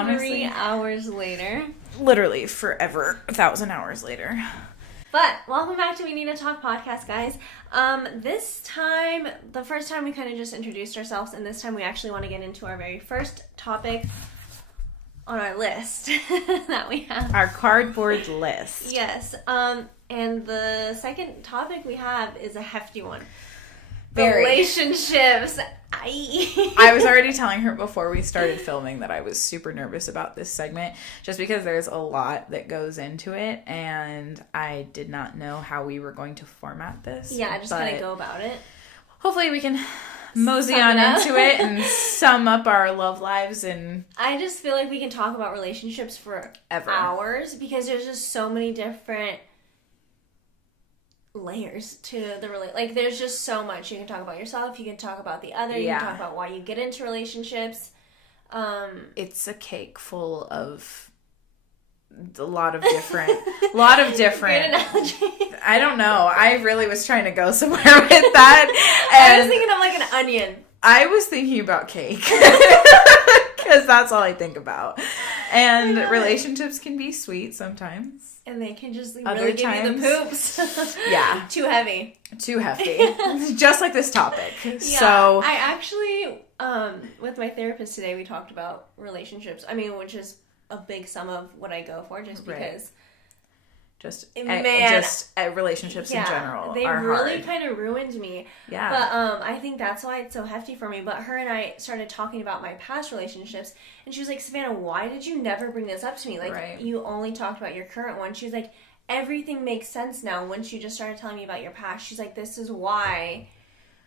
Honestly, 3 hours later. Literally forever, 1,000 hours later. But welcome back to We Need to Talk podcast, guys. This time, the first time we kind of just introduced ourselves, and this time we actually want to get into our very first topic on our list that we have. Our cardboard list. Yes. And the second topic we have is a hefty one. Very. Relationships. I was already telling her before we started filming that I was super nervous about this segment just because there's a lot that goes into it and I did not know how we were going to format this. Yeah, just kind of go about it. Hopefully we can mosey on into it and sum up our love lives. And I just feel like we can talk about relationships for hours because there's just so many different layers to the like there's just so much. You can talk about yourself, you can talk about the other, you can talk about why you get into relationships. It's a cake full of a lot of different Great analogy. I don't know, I really was trying to go somewhere with that, and I was thinking of like an onion. I was thinking about cake because that's all I think about. And relationships can be sweet sometimes. And they can just really give you the poops. Yeah. Too heavy. Just like this topic. Yeah. So I actually, with my therapist today, we talked about relationships. I mean, which is a big sum of what I go for just because. Just relationships in general they are really hard. kind of ruined me. Yeah. But I think that's why it's so hefty for me. But her and I started talking about my past relationships, and she was like, Savannah, why did you never bring this up to me? Like, you only talked about your current one. She was like, everything makes sense now once you just started telling me about your past. She's like, this is why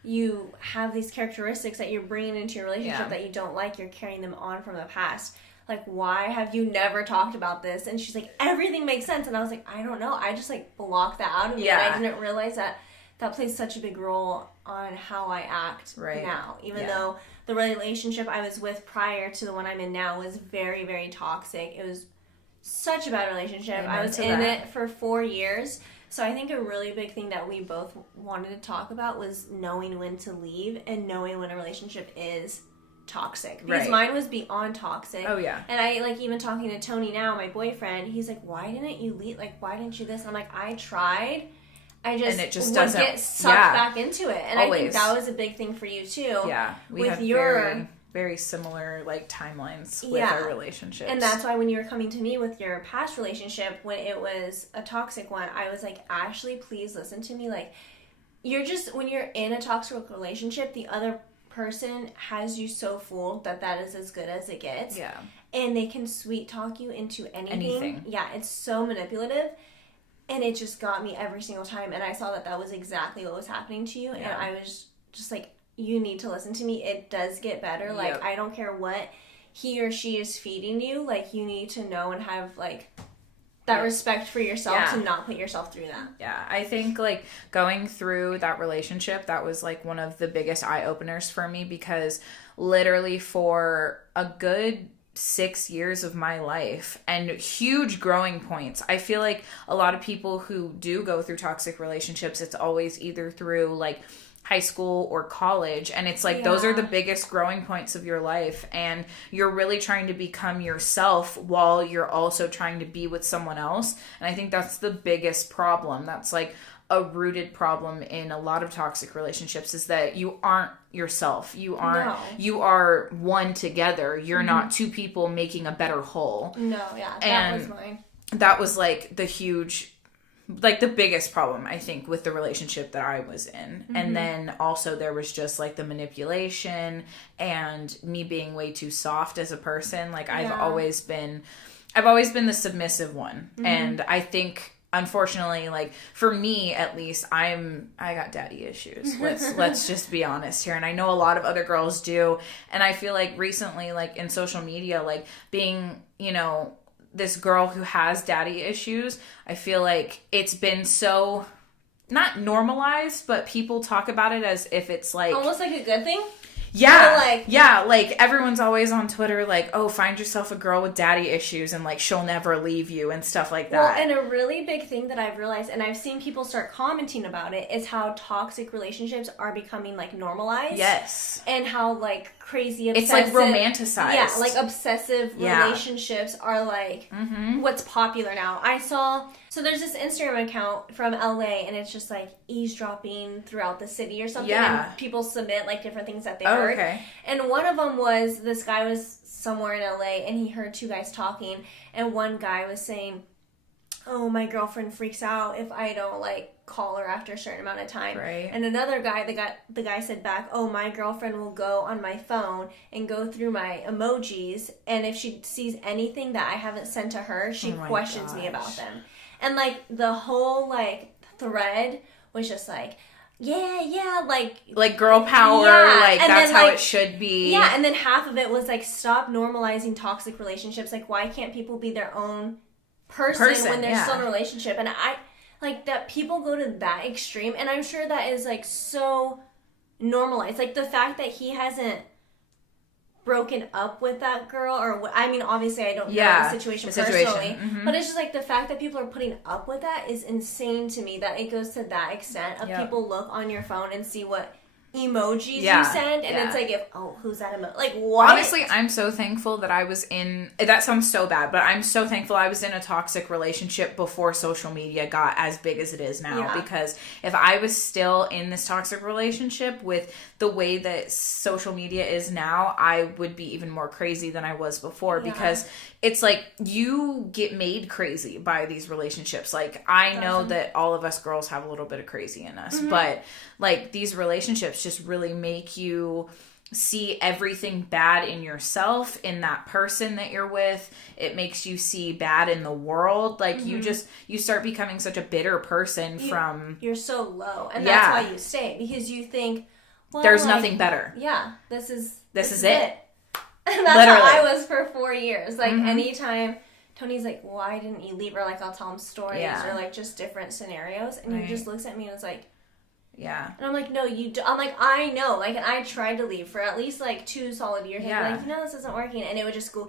you have these characteristics that you're bringing into your relationship that you don't like. You're carrying them on from the past. Like, why have you never talked about this? And she's like, everything makes sense. And I was like, I don't know. I just, like, blocked that out of me. And I didn't realize that plays such a big role on how I act now. Even though the relationship I was with prior to the one I'm in now was very, very toxic. It was such a bad relationship. I was in it for 4 years. So I think a really big thing that we both wanted to talk about was knowing when to leave and knowing when a relationship is toxic, because mine was beyond toxic. Oh yeah. And I, like, even talking to Tony now, my boyfriend, he's like, why didn't you leave? Like, why didn't you this? And I'm like, I tried. I just, and it just would doesn't get sucked back into it. And always. I think that was a big thing for you too. Yeah, we have very, very similar like timelines with our relationships. And that's why when you were coming to me with your past relationship, when it was a toxic one, I was like, Ashley, please listen to me. Like, you're just, when you're in a toxic relationship, the other person has you so fooled that is as good as it gets. Yeah. And they can sweet talk you into anything. Yeah, it's so manipulative. And it just got me every single time. And I saw that was exactly what was happening to you. Yeah. And I was just like, you need to listen to me. It does get better. Yep. Like, I don't care what he or she is feeding you. Like, you need to know and have, like, that respect for yourself to not put yourself through that. Yeah, I think, like, going through that relationship, that was, like, one of the biggest eye-openers for me, because literally for a good 6 years of my life and huge growing points, I feel like a lot of people who do go through toxic relationships, it's always either through, like, high school or college, and it's like those are the biggest growing points of your life, and you're really trying to become yourself while you're also trying to be with someone else. And I think that's the biggest problem. That's like a rooted problem in a lot of toxic relationships, is that you aren't yourself. You are one together. You're not two people making a better whole. That was mine. That was like the huge, like the biggest problem, I think, with the relationship that I was in. Mm-hmm. And then also there was just like the manipulation and me being way too soft as a person. Like I've always been the submissive one. Mm-hmm. And I think, unfortunately, like for me at least, I got daddy issues. Let's just be honest here. And I know a lot of other girls do. And I feel like recently, like in social media, like being, you know, this girl who has daddy issues, I feel like it's been so, not normalized, but people talk about it as if it's like almost like a good thing. Yeah, like everyone's always on Twitter like, oh, find yourself a girl with daddy issues and like she'll never leave you and stuff like that. Well, and a really big thing that I've realized, and I've seen people start commenting about it, is how toxic relationships are becoming like normalized. Yes. And how like crazy obsessive. It's like romanticized. Yeah, like obsessive relationships are like what's popular now. So there's this Instagram account from LA and it's just like eavesdropping throughout the city or something. Yeah. And people submit like different things that they heard. Okay. And one of them was this guy was somewhere in LA and he heard two guys talking and one guy was saying, oh, my girlfriend freaks out if I don't like call her after a certain amount of time. Right. And another guy, the guy said back, oh, my girlfriend will go on my phone and go through my emojis, and if she sees anything that I haven't sent to her, she questions me about them. And like the whole like thread was just like, yeah, like girl power, like and that's then, how it should be. Yeah, and then half of it was like, stop normalizing toxic relationships. Like, why can't people be their own person when they're still in a relationship? And I like that people go to that extreme, and I'm sure that is like so normalized. Like the fact that he hasn't broken up with that girl, or I mean, obviously I don't know the situation personally, but it's just like the fact that people are putting up with that is insane to me, that it goes to that extent of people look on your phone and see what emojis you send, and it's like, who's that emoji? Like, what? Honestly, I'm so thankful that I was in, that sounds so bad, but I'm so thankful I was in a toxic relationship before social media got as big as it is now, because if I was still in this toxic relationship with the way that social media is now, I would be even more crazy than I was before, because it's like, you get made crazy by these relationships. Like, I know that all of us girls have a little bit of crazy in us, but like, these relationships just really make you see everything bad in yourself, in that person that you're with. It makes you see bad in the world. Like, you start becoming such a bitter person you're so low, and that's why you stay, because you think, well, there's nothing better. Yeah, this is it. And that's literally how I was for 4 years. Like, anytime Tony's like, why didn't you leave her? Like, I'll tell him stories or like just different scenarios, and he just looks at me and was like, and I'm like, no, you do. I'm like, I know. Like, and I tried to leave for at least like 2 solid years. Yeah. Like, this isn't working. And it would just go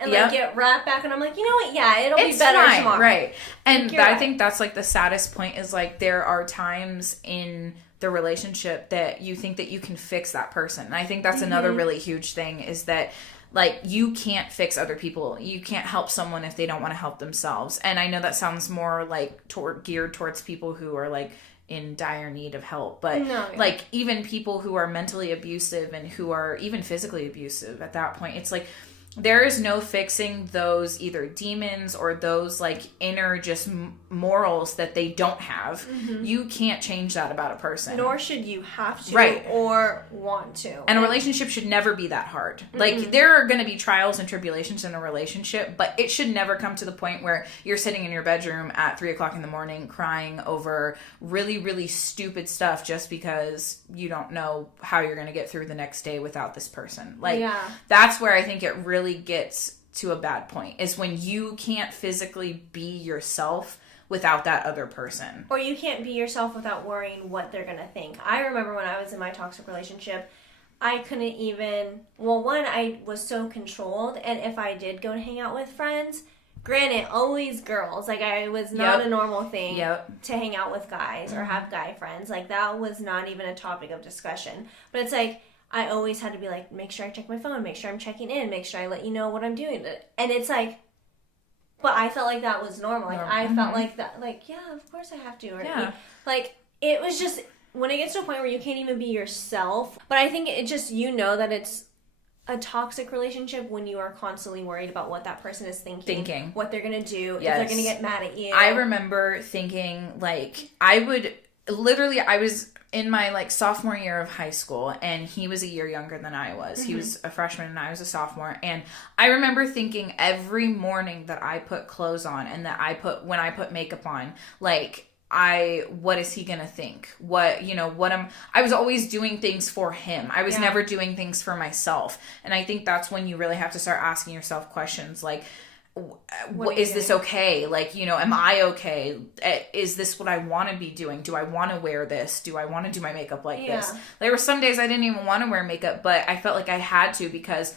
and like get wrapped back. And I'm like, you know what? Yeah, it'll be better tomorrow. Right. And I think that's like the saddest point, is like, there are times in the relationship that you think that you can fix that person. And I think that's another really huge thing, is that like, you can't fix other people. You can't help someone if they don't want to help themselves. And I know that sounds more like geared towards people who are like in dire need of help, but like, even people who are mentally abusive and who are even physically abusive, at that point, it's like, there is no fixing those either demons or those like inner just morals that they don't have. You can't change that about a person. Nor should you have to or want to. And a relationship should never be that hard. Like, there are going to be trials and tribulations in a relationship, but it should never come to the point where you're sitting in your bedroom at 3 o'clock in the morning crying over really, really stupid stuff just because you don't know how you're going to get through the next day without this person. Like, that's where I think it really gets to a bad point, is when you can't physically be yourself without that other person. Or you can't be yourself without worrying what they're going to think. I remember when I was in my toxic relationship, I couldn't even, I was so controlled, and if I did go to hang out with friends, granted, always girls, like, I was not a normal thing to hang out with guys or have guy friends. Like, that was not even a topic of discussion. But it's like, I always had to be like, make sure I check my phone, make sure I'm checking in, make sure I let you know what I'm doing. And it's like, but I felt like that was normal. Like, I felt like that, like, yeah, of course I have to. Or, like, it was just, when it gets to a point where you can't even be yourself. But I think it just, that it's a toxic relationship when you are constantly worried about what that person is thinking. What they're going to do, if they're going to get mad at you. I remember thinking, like, I was in my like sophomore year of high school, and he was a year younger than I was. He was a freshman and I was a sophomore. And I remember thinking every morning that I put clothes on and that when I put makeup on, like, what is he gonna think? I was always doing things for him. I was never doing things for myself. And I think that's when you really have to start asking yourself questions like, is this okay? Like, am I okay? Is this what I want to be doing? Do I want to wear this? Do I want to do my makeup like this? There were some days I didn't even want to wear makeup, but I felt like I had to, because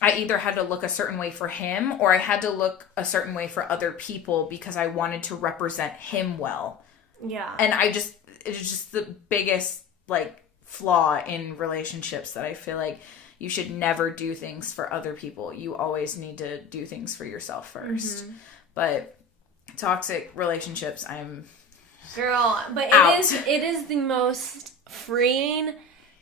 I either had to look a certain way for him, or I had to look a certain way for other people, because I wanted to represent him well. Yeah. And it's just the biggest like flaw in relationships, that I feel like you should never do things for other people. You always need to do things for yourself first. But toxic relationships, Girl, but out. it is the most freeing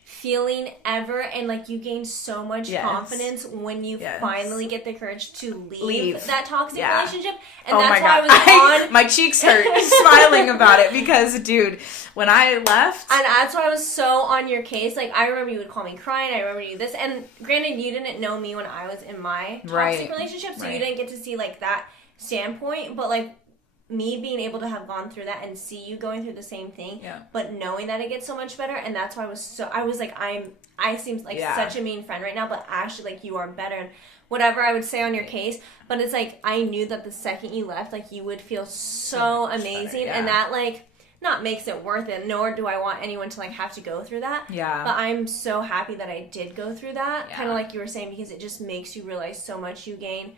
feeling ever, and like you gain so much confidence when you finally get the courage to leave that toxic relationship. And that's why I was my cheeks hurt smiling about it, because dude, when I left, and that's why I was so on your case. Like, I remember you would call me crying, I remember you this, and granted, you didn't know me when I was in my toxic relationship, so you didn't get to see like that standpoint, but like me being able to have gone through that and see you going through the same thing, but knowing that it gets so much better, and that's why I was like, I seem like such a mean friend right now, but Ashley, like, you are better, and whatever I would say on your case, but it's like, I knew that the second you left, like, you would feel so amazing, better, and that, like, not makes it worth it, nor do I want anyone to, like, have to go through that, but I'm so happy that I did go through that, kind of like you were saying, because it just makes you realize so much. You gain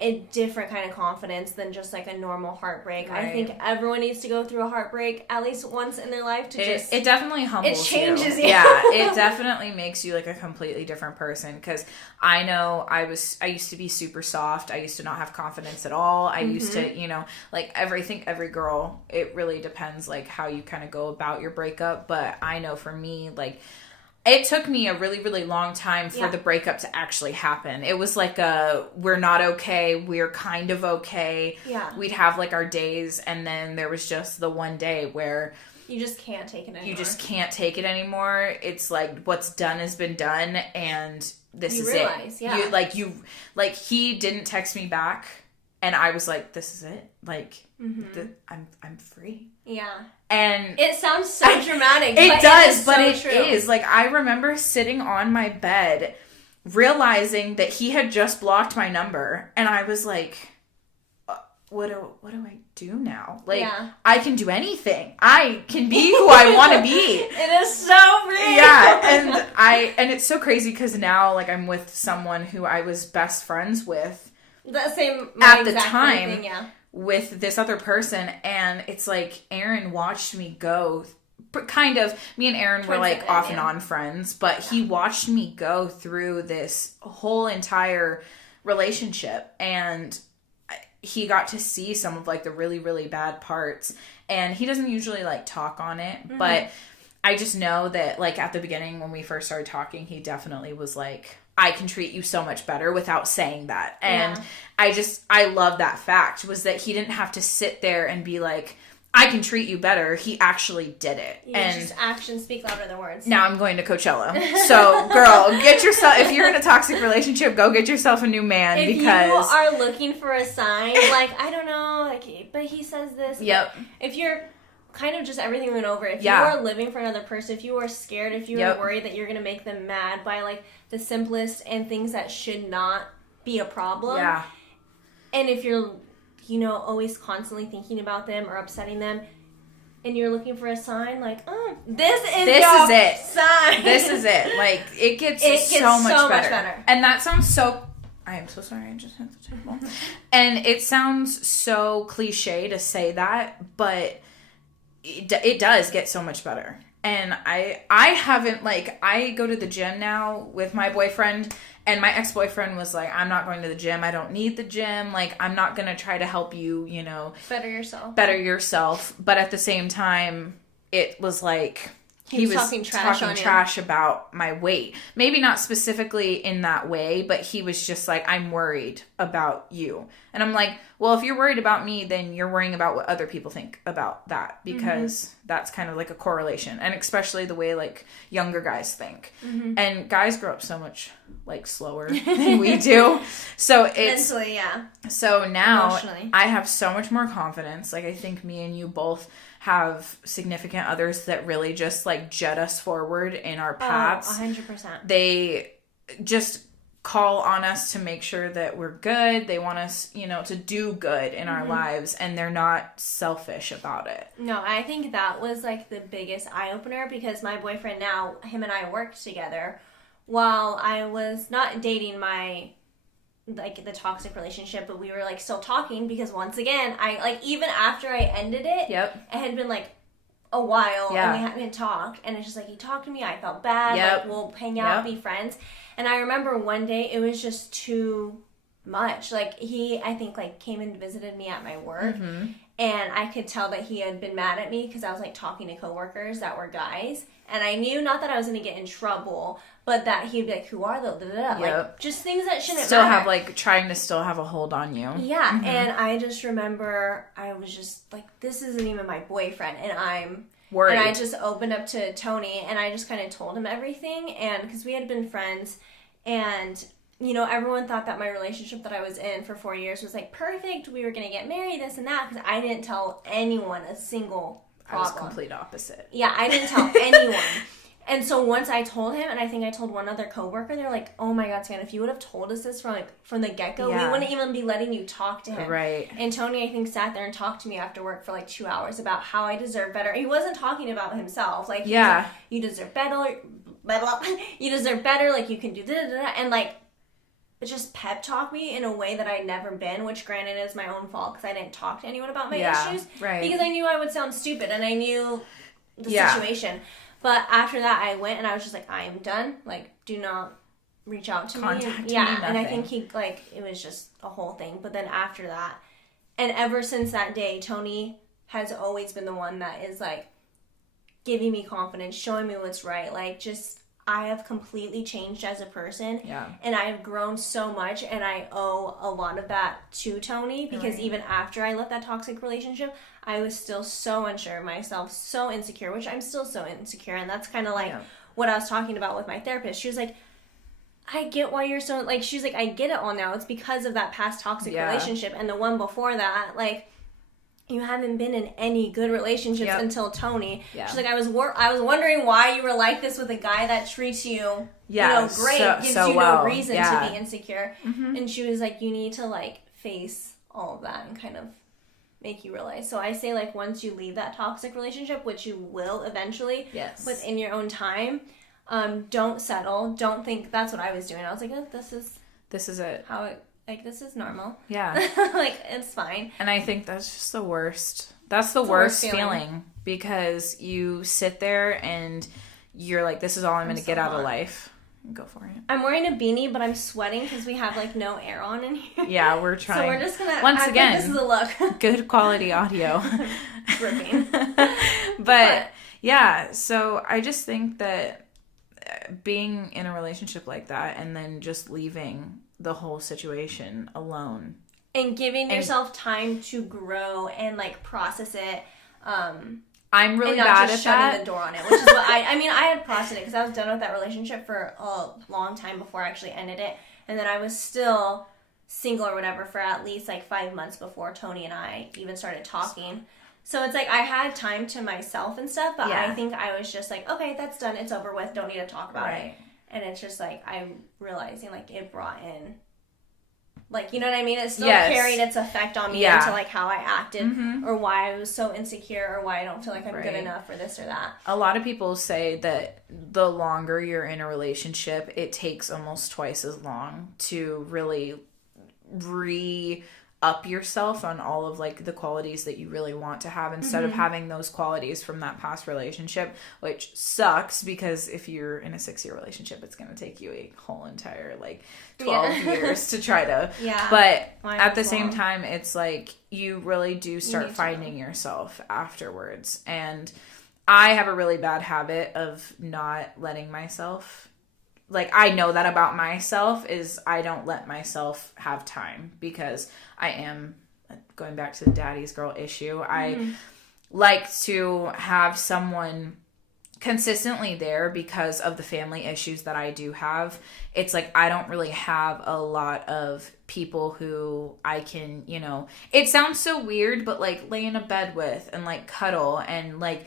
a different kind of confidence than just like a normal heartbreak. I think everyone needs to go through a heartbeat at least once in their life to it definitely humbles you. It changes you. Yeah, it definitely makes you like a completely different person, because I know I used to be super soft. I used to not have confidence at all. I used to, you know, like every girl, it really depends like how you kind of go about your breakup, but I know for me, like, it took me a really, really long time for the breakup to actually happen. It was like we're not okay, we're kind of okay. Yeah. We'd have like our days, and then there was just the one day where you just can't take it anymore. You just can't take it anymore. It's like, what's done has been done, and this is it. You he didn't text me back, and I was like, this is it. Like, I'm free. Yeah. And it sounds so dramatic. It does, but it is. Like, I remember sitting on my bed, realizing that he had just blocked my number, and I was like, what do I do now? Like, I can do anything. I can be who I want to be. It is so free. Yeah, and it's so crazy, because now, like, I'm with someone who I was best friends with at the time. With this other person, and it's like Aaron watched me go, kind of, me and Aaron were like off and on friends, but he watched me go through this whole entire relationship, and he got to see some of like the really, really bad parts, and he doesn't usually like talk on it, but I just know that like at the beginning when we first started talking, he definitely was like, I can treat you so much better, without saying that. And I love that fact, was that he didn't have to sit there and be like, I can treat you better. He actually did it. And just actions speak louder than words. Now I'm going to Coachella. So, girl, get yourself, if you're in a toxic relationship, go get yourself a new man. If because you are looking for a sign, like, I don't know, like, but he says this. Yep. If you're kind of just everything went over, if you are living for another person, if you are scared, if you are worried that you're going to make them mad by like the simplest and things that should not be a problem, and if you're, you know, always constantly thinking about them or upsetting them, and you're looking for a sign, like, this is it. Sign. This is it. Like, it gets so much better. And that sounds so, I am so sorry, I just hit the table. And it sounds so cliche to say that, but it does get so much better. And I haven't, like, I go to the gym now with my boyfriend, and my ex-boyfriend was like, I'm not going to the gym. I don't need the gym. Like, I'm not going to try to help you, you know. Better yourself. But at the same time, it was like, he was talking trash about my weight. Maybe not specifically in that way, but he was just like, I'm worried about you. And I'm like, well, if you're worried about me, then you're worrying about what other people think about that, because that's kind of like a correlation. And especially the way like younger guys think. And guys grow up so much like slower than we do. So it's mentally, so now emotionally, I have so much more confidence. Like, I think me and you both have significant others that really just like jet us forward in our paths. 100%. They just call on us to make sure that we're good. They want us, you know, to do good in our lives, and they're not selfish about it. No, I think that was like the biggest eye-opener, because my boyfriend now, him and I worked together while I was not dating my, like, the toxic relationship, but we were like still talking, because once again, I like, even after I ended it, I had been like a while and we hadn't talked, and it's just like he talked to me, I felt bad, like we'll hang out, be friends. And I remember one day it was just too much. Like he, I think, like came and visited me at my work, and I could tell that he had been mad at me because I was like talking to coworkers that were guys, and I knew not that I was going to get in trouble, but that he'd be like, who are those? Like just things that shouldn't still matter. Have like trying to still have a hold on you. Yeah, and I just remember I was just like, this isn't even my boyfriend, and I'm worried. And I just opened up to Tony, and I just kind of told him everything, and because we had been friends, and you know, everyone thought that my relationship that I was in for 4 years was like perfect. We were going to get married, this and that, because I didn't tell anyone a single problem. I was complete opposite. Yeah, I didn't tell anyone. And so once I told him, and I think I told one other coworker, they're like, "Oh my God, Savannah, if you would have told us this from the get-go, we wouldn't even be letting you talk to him." Right. And Tony, I think, sat there and talked to me after work for like 2 hours about how I deserve better. He wasn't talking about himself. Like, he was like, you deserve better. You deserve better. Like, you can do this. And like, it just pep talked me in a way that I'd never been, which granted is my own fault because I didn't talk to anyone about my issues. Right. Because I knew I would sound stupid, and I knew the situation. But after that, I went and I was just like, I am done. Like, do not reach out to me. Contact me, and I think he, like, it was just a whole thing. But then after that, and ever since that day, Tony has always been the one that is, like, giving me confidence, showing me what's right. Like, just, I have completely changed as a person. Yeah. And I have grown so much, and I owe a lot of that to Tony. Because even after I left that toxic relationship, I was still so unsure of myself, so insecure, which I'm still so insecure. And that's kind of like what I was talking about with my therapist. She was like, I get why you're so, like, she's like, I get it all now. It's because of that past toxic relationship. And the one before that, like, you haven't been in any good relationships until Tony. Yeah. She's like, I was wondering why you were like this with a guy that treats you, you know, great, gives you no reason to be insecure. And she was like, you need to, like, face all of that and kind of make you realize. So I say, like, once you leave that toxic relationship, which you will eventually, within your own time, don't settle. Don't think that's what I was doing. I was like, oh, this is it. How it, like, this is normal. Yeah. Like, it's fine. And I think that's just the worst. That's the worst feeling because you sit there and you're like, this is all I'm going to get out of life. Go for it. I'm wearing a beanie, but I'm sweating because we have, like, no air on in here. Yeah, we're trying. So we're just going to... Once again, this is a look. Good quality audio. Dripping. But, yeah, so I just think that being in a relationship like that and then just leaving the whole situation alone. And giving yourself time to grow and, like, process it. I'm really bad at shutting the door on it, which is what I had processed it because I was done with that relationship for a long time before I actually ended it. And then I was still single or whatever for at least like 5 months before Tony and I even started talking. So it's like I had time to myself and stuff, but I think I was just like, okay, that's done. It's over with. Don't need to talk about it. And it's just like I'm realizing like it brought in, like, you know what I mean? It still carried its effect on me into, like, how I acted or why I was so insecure or why I don't feel like I'm good enough or this or that. A lot of people say that the longer you're in a relationship, it takes almost twice as long to really up yourself on all of, like, the qualities that you really want to have instead of having those qualities from that past relationship, which sucks because if you're in a 6-year relationship, it's going to take you a whole entire, like, 12 years to try to, but at the same time, it's like you really do start finding yourself afterwards. And I have a really bad habit of not letting myself, like, I know that about myself is I don't let myself have time because I am, going back to the daddy's girl issue, I like to have someone consistently there because of the family issues that I do have. It's like I don't really have a lot of people who I can, you know, it sounds so weird, but like lay in a bed with and like cuddle and like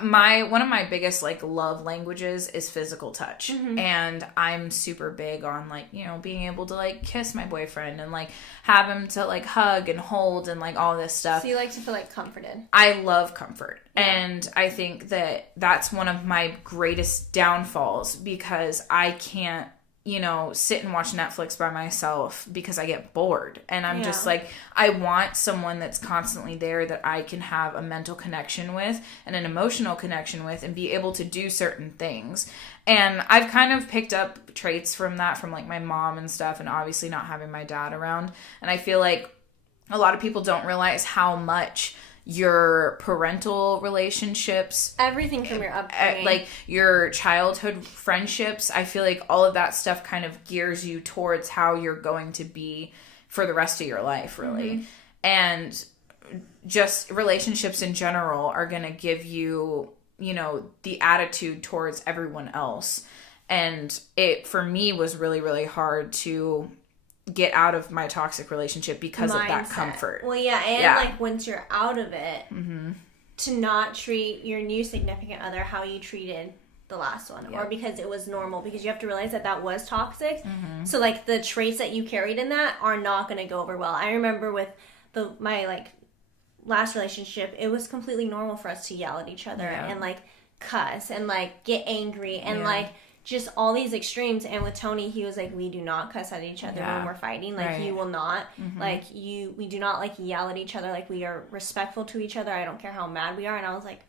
one of my biggest like love languages is physical touch. And I'm super big on like, you know, being able to like kiss my boyfriend and like have him to like hug and hold and like all this stuff. So you like to feel like comforted. I love comfort. And I think that that's one of my greatest downfalls because I can't sit and watch Netflix by myself because I get bored. And I'm just like, I want someone that's constantly there that I can have a mental connection with and an emotional connection with and be able to do certain things. And I've kind of picked up traits from that from like my mom and stuff, and obviously not having my dad around. And I feel like a lot of people don't realize how much your parental relationships, everything from your upbringing, like your childhood friendships, I feel like all of that stuff kind of gears you towards how you're going to be for the rest of your life, really. And just relationships in general are going to give you, the attitude towards everyone else. And it, for me, was really, really hard to get out of my toxic relationship because of that comfort. Well, like once you're out of it, to not treat your new significant other how you treated the last one, or because it was normal, because you have to realize that was toxic. So like the traits that you carried in that are not going to go over well. I remember with my like last relationship, it was completely normal for us to yell at each other and like cuss and like get angry and like just all these extremes. And with Tony, he was like, we do not cuss at each other when we're fighting. Like, you will not. Like, we do not, like, yell at each other. Like, we are respectful to each other. I don't care how mad we are. And I was like...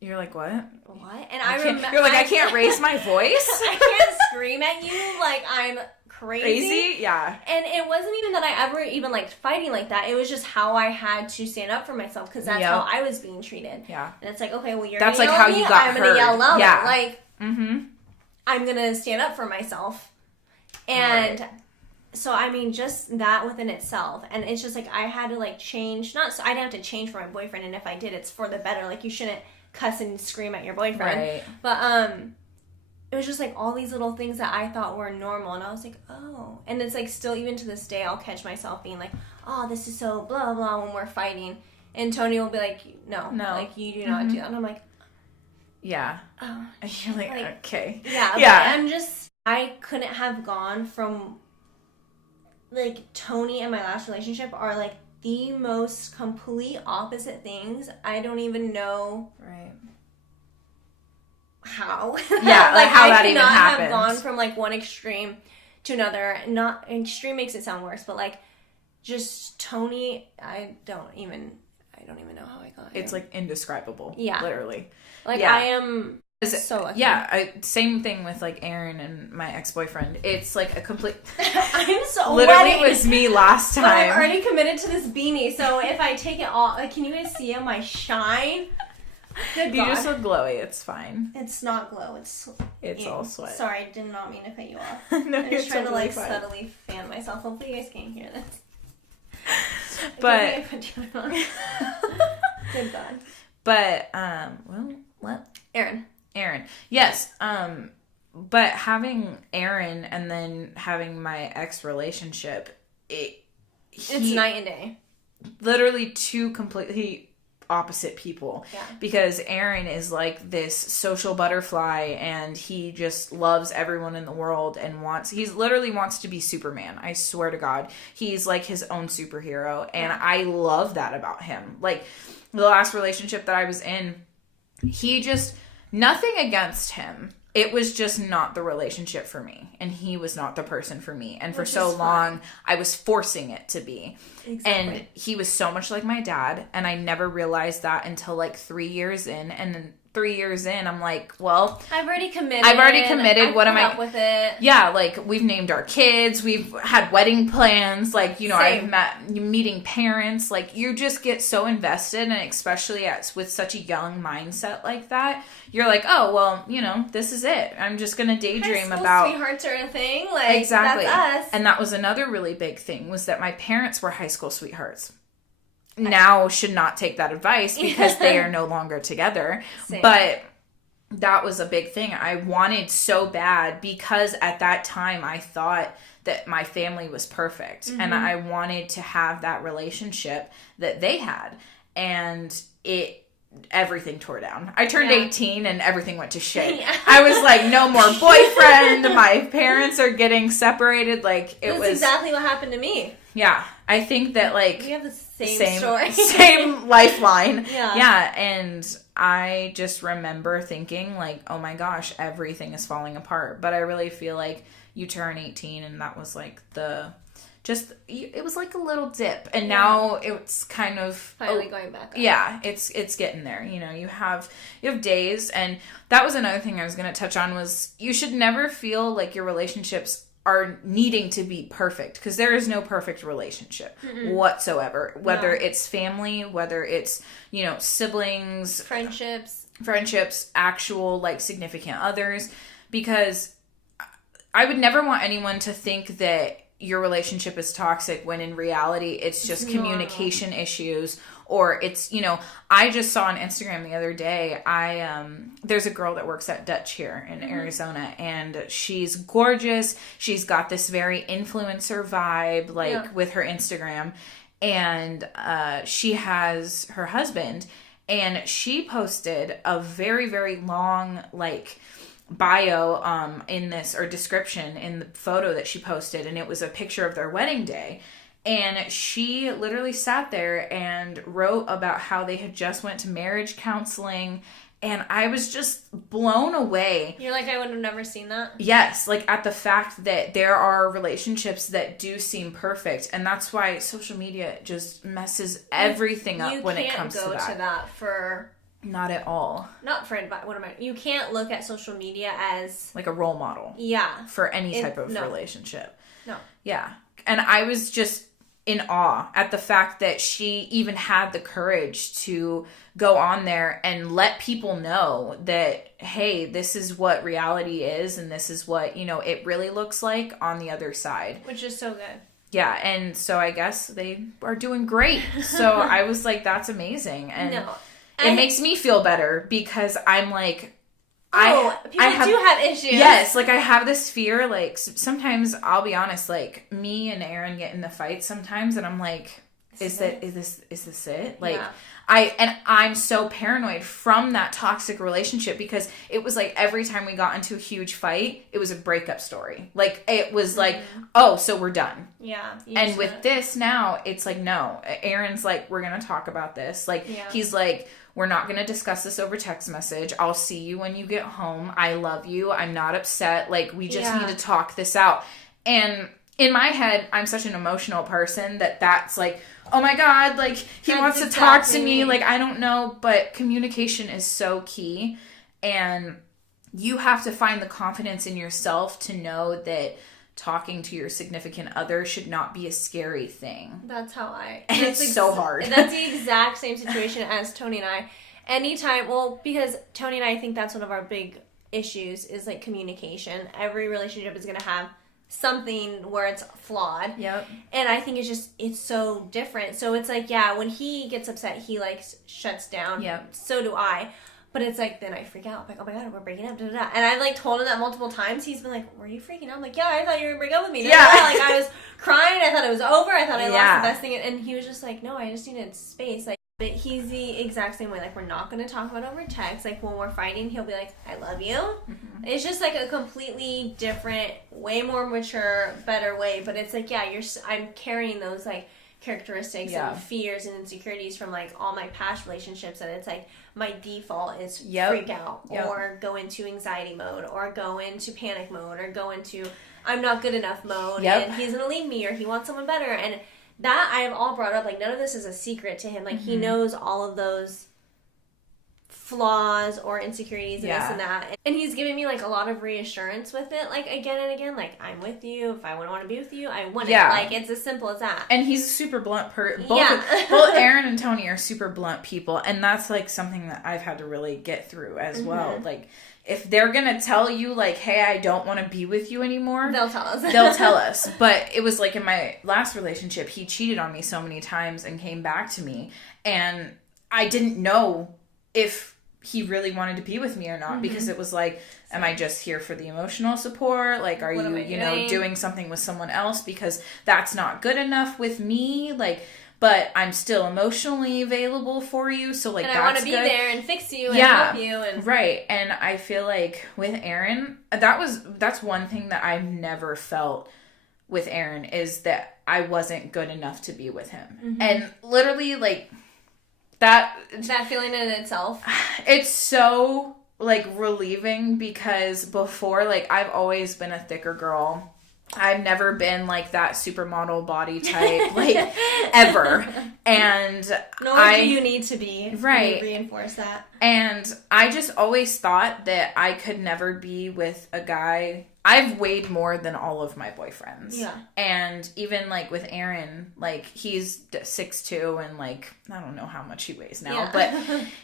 You're like, what? What? And I remember... You're like, I can't raise my voice? I can't scream at you like I'm crazy. Yeah. And it wasn't even that I ever even liked fighting like that. It was just how I had to stand up for myself, because that's how I was being treated. Yeah. And it's like, okay, well, you're that's gonna like yell how at me, you got I'm heard. gonna yell louder. Yeah. Like... I'm going to stand up for myself. And so, I mean, just that within itself. And it's just like, I had to like change, I didn't have to change for my boyfriend. And if I did, it's for the better. Like, you shouldn't cuss and scream at your boyfriend. Right. But, it was just like all these little things that I thought were normal. And I was like, oh. And it's like still, even to this day, I'll catch myself being like, oh, this is so blah, blah, when we're fighting. And Tony will be like, no. Like, you do not do that. And I'm like, yeah. Oh, and you're like, okay. Yeah. But I couldn't have gone from, like, Tony and my last relationship are, like, the most complete opposite things. I don't even know. Right. How. Yeah, like how that even happened. I could not have gone from, like, one extreme to another. Not, extreme makes it sound worse, but, like, just Tony, I don't even know how I got here. It's, like, indescribable. Yeah. Literally. Like, I am so lucky. Yeah, same thing with, like, Aaron and my ex-boyfriend. It's, like, a complete... I'm so literally wet. It was me last time. But I'm already committed to this beanie, so if I take it off... Like, can you guys see my shine? Good You God. just look glowy. It's fine. It's not glow. It's all sweat. Sorry, I did not mean to cut you off. No, I'm just trying totally to, like, fine. subtly fan myself. Hopefully you guys can't hear this. But... Good God. But, well, what? Aaron. Yes. But having Aaron and then having my ex relationship, it's night and day. Literally two completely opposite people. Yeah. Because Aaron is like this social butterfly, and he just loves everyone in the world and he literally wants to be Superman. I swear to God. He's like his own superhero, and I love that about him. Like, the last relationship that I was in, he just, nothing against him. It was just not the relationship for me. And he was not the person for me. And for so long, I was forcing it to be. Exactly. And he was so much like my dad. And I never realized that until like 3 years in. And then 3 years in, I'm like, well... I've already committed. What am I... up with it. Yeah, like, we've named our kids. We've had wedding plans. Like, you know, I've met meeting parents. Like, you just get so invested. And especially with such a young mindset like that, you're like, oh, well, you know, this is it. I'm just going to daydream about... sweethearts are a thing. Like, exactly. That's us. And that was another really big thing, was that my parents were high school sweethearts. Now should not take that advice because they are no longer together. Same. But that was a big thing. I wanted so bad because at that time I thought that my family was perfect. And I wanted to have that relationship that they had. And everything tore down. I turned 18 and everything went to shit. I was like, no more boyfriend. My parents are getting separated. Like, That's exactly what happened to me. Yeah. I think that, like... We have the same story. Same lifeline. Yeah. Yeah, and I just remember thinking, like, oh my gosh, everything is falling apart. But I really feel like you turn 18, and that was like it was like a little dip, and now it's kind of finally going back up. Yeah, it's getting there. You know, you have days, and that was another thing I was going to touch on, was you should never feel like your relationships are needing to be perfect, because there is no perfect relationship whatsoever, whether it's family, whether it's, you know, siblings, friendships, actual like significant others, because I would never want anyone to think that your relationship is toxic when in reality it's just communication issues, or it's, you know, I just saw on Instagram the other day, there's a girl that works at Dutch here in Arizona, and she's gorgeous. She's got this very influencer vibe, like with her Instagram, and she has her husband, and she posted a very, very long, like, bio in this, or description in the photo that she posted, and it was a picture of their wedding day, and she literally sat there and wrote about how they had just went to marriage counseling, and I was just blown away. You're like, I would have never seen that? Yes, like at the fact that there are relationships that do seem perfect, and that's why social media just messes everything up when it comes to that. You can't go to that for... Not at all. Not for advice. You can't look at social media as... like a role model. Yeah. For any type of relationship. No. Yeah. And I was just in awe at the fact that she even had the courage to go on there and let people know that, hey, this is what reality is, and this is what, you know, it really looks like on the other side. Which is so good. Yeah, and so I guess they are doing great. So I was like, that's amazing. And it makes me feel better, because I'm like, people do have issues. Yes, like I have this fear, like sometimes I'll be honest, like me and Aaron get in the fight sometimes, and I'm like, is this it? Like I'm so paranoid from that toxic relationship, because it was like every time we got into a huge fight, it was a breakup story. Like it was like, oh, so we're done. Yeah. And with this now, it's like, no, Aaron's like, we're going to talk about this. Like he's like, we're not going to discuss this over text message. I'll see you when you get home. I love you. I'm not upset. Like, we just need to talk this out. And in my head, I'm such an emotional person that's like, oh my God, like, he wants to talk to me. Like, I don't know. But communication is so key. And you have to find the confidence in yourself to know that talking to your significant other should not be a scary thing. That's how it's so hard. That's the exact same situation as Tony and I. Anytime, because Tony and I think that's one of our big issues is like communication. Every relationship is going to have something where it's flawed. Yep. And I think it's so different. So it's like, when he gets upset, he like shuts down. Yep. So do I. But it's like, then I freak out. I'm like, oh my God, we're breaking up. Da, da, da. And I've like told him that multiple times. He's been like, were you freaking out? I'm like, yeah, I thought you were going to break up with me. Da, da, da. Like I was crying. I thought it was over. I thought I lost the best thing. And he was just like, no, I just needed space. Like, but he's the exact same way. Like, we're not going to talk about over text. Like, when we're fighting, he'll be like, I love you. Mm-hmm. It's just like a completely different, way more mature, better way. But it's like, I'm carrying those like characteristics and fears and insecurities from like all my past relationships, and it's like my default is freak out or go into anxiety mode or go into panic mode or go into I'm not good enough mode and he's gonna leave me or he wants someone better. And that I have all brought up, like none of this is a secret to him. Like he knows all of those flaws or insecurities and this and that, and he's giving me like a lot of reassurance with it, like again and again, like I'm with you. If I want to be with you, I want it. Like it's as simple as that. And he's a super blunt both Aaron and Tony are super blunt people, and that's like something that I've had to really get through as well. Like if they're gonna tell you like, hey, I don't want to be with you anymore, they'll tell us. But it was like in my last relationship, he cheated on me so many times and came back to me, and I didn't know if he really wanted to be with me or not, because it was like, am I just here for the emotional support? Like, are you doing something with someone else because that's not good enough with me? Like, but I'm still emotionally available for you. So like, and that's I want to be there and fix you and help you. And right. And I feel like with Aaron, that's one thing that I've never felt with Aaron is that I wasn't good enough to be with him. And literally like, that feeling in itself, it's so like relieving because before, like, I've always been a thicker girl. I've never been like that supermodel body type, like ever. And nor do you need to be. Right. Reinforce that. And I just always thought that I could never be with a guy. I've weighed more than all of my boyfriends. Yeah. And even like with Aaron, like he's 6'2" and like, I don't know how much he weighs now, but